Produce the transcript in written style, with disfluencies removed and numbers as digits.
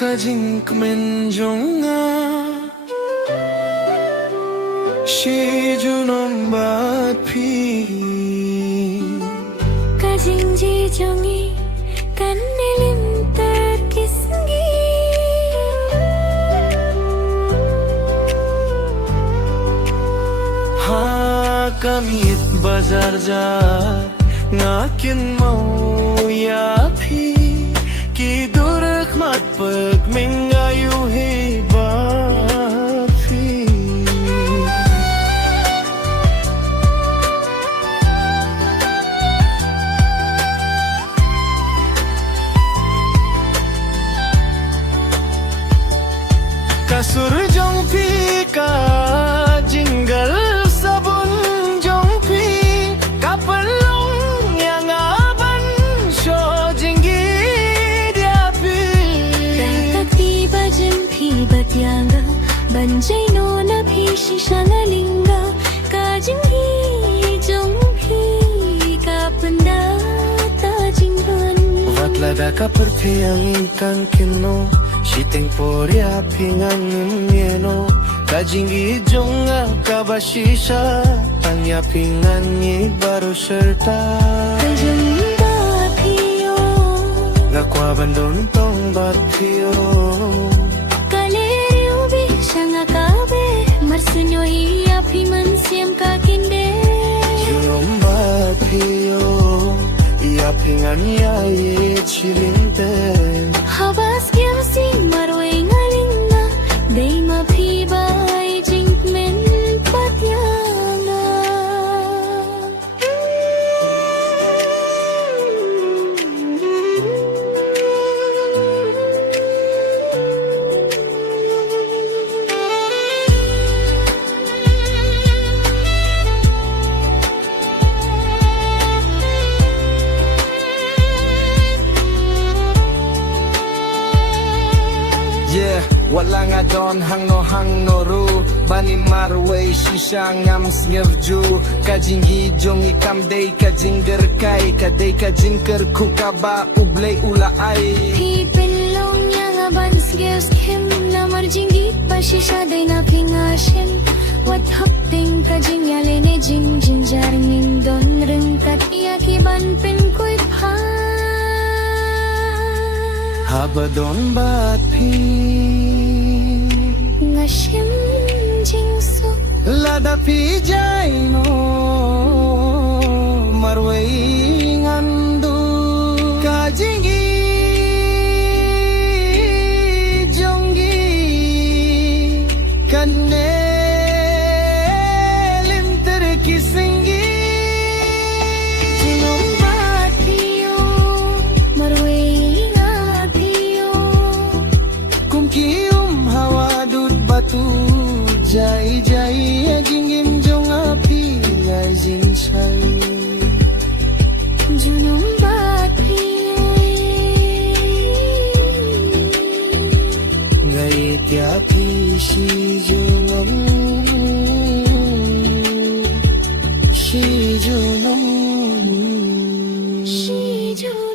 kajink menjonga shi junom bat phi kajing ji jongi kanelim terkisngi ha kamit bazar ja ngakin mau ya phi ki durkhmat pag mengayu he bat phi kasur jong phi ka jingle sabun jong phi kapalong yang aban sho jingi dia phi takti bajim phi batyanga banjai no na phi shishanga linga kajing hi jong phi kapanda ta jingban vatlada ka perthe angin kang kino Shiteng poria pingan nieno kajingi jonga kabashisha tanya pingan ni baru serta kajing bapio ngakwa bandon tong batpio kaleri ubi shanga kabe marsunyo iya piman siem kakinde junom batpio iya pingan ya ye chilinte habas kiam sing marwe ngalinga dei ma phi bai jingmen patyana Yeah, wala nga don hang no ru bani marway shisha ngam sngerju kajingi jong ikam day kajinger kai kadai kajinker kukaba ublay ula ai phi pelong yang aban sgeus kem na marjingi pashisha dei na pingashen what hapting kajing yale ne jing jinjar ning don reng kat ya ki ban pen koi pha habadon bat phi ngashim jingsu lada phi jai no marway ngandu kajingi jongi kanne lim terkisingi jinom batio marwe ngabio kumki hawa dud batu jai jai jingim jong api ngai jin chai jinom batio ngai tia pi shi junom shi ju